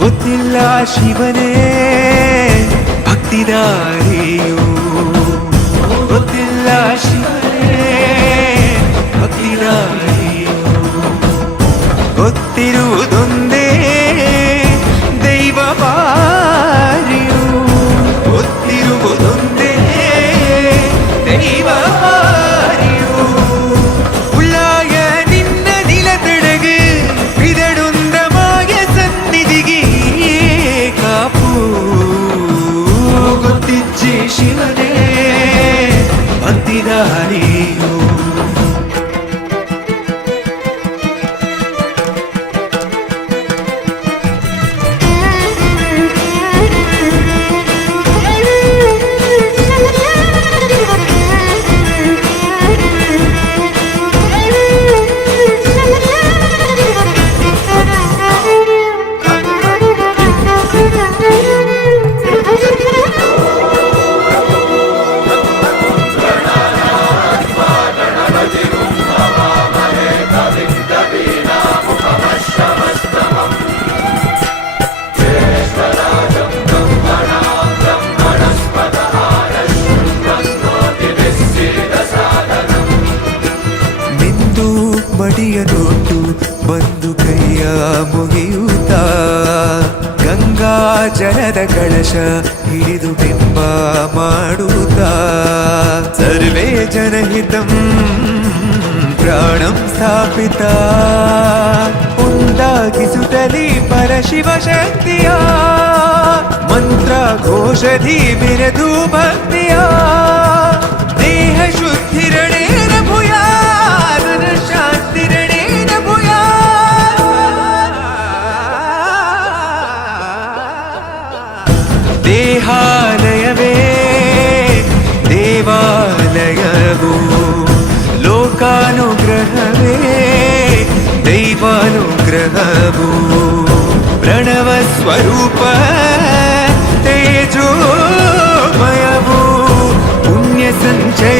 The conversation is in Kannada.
ಗೊತ್ತಿಲ್ಲ ಶಿವನೇ ಭಕ್ತಿದಾರಿಯು, ಗೊತ್ತಿಲ್ಲ ಶಿವನೇ ಭಕ್ತಿದಾರಿಯು, ಗೊತ್ತಿರುವುದೊಂದೇ ದೈವ ಬಾರಿಯು, ಗೊತ್ತಿರುವುದೊಂದೇ ದೈವ ಬಾರಿಯು. ಉಳ್ಳಾಯ ನಿನ್ನ ನಿಲತಡೆಗೆ ಬಿದಡುಂದ ಮಾಯ ಸನ್ನಿಧಿಗೆ ಕಾಪು, ಗೊತ್ತಿಜ್ಜೆ ಶಿವನೇ ಭಕ್ತಿದಾರಿಯು. ಮಡಿಯನೊಟ್ಟು ಬಂದು ಕೈಯ ಮುಗಿಯುತ್ತ ಗಂಗಾ ಜಲದ ಕಳಶ ಹಿಡಿದು ಬಿಂಬ ಮಾಡುತ್ತ ಸರ್ವೇ ಜನಹಿತಂ ಪ್ರಾಣಂ ಸ್ಥಾಪಿತ ಉಂಟಾಗಿಸುತ್ತಲಿ ಪರಶಿವ ಶಕ್ತಿಯ ಮಂತ್ರ ಘೋಷಧಿ ಮೆರೆದು ಭಕ್ತಿಯ ದೇಹ ಶುದ್ಧಿರಣೇನ ಭೂಯಾ ಶಾಂತಿರಣೇನ ಭೂಯಾ. ದೇಹಾಲಯವೇ ದೇವಾಲಯವು, ಲೋಕಾನುಗ್ರಹವೇ ದೈವಾನುಗ್ರಹವು, ಪ್ರಣವ ಸ್ವರೂಪ ತೇಜೋಮಯವು, ಪುಣ್ಯ ಸಂಚಯ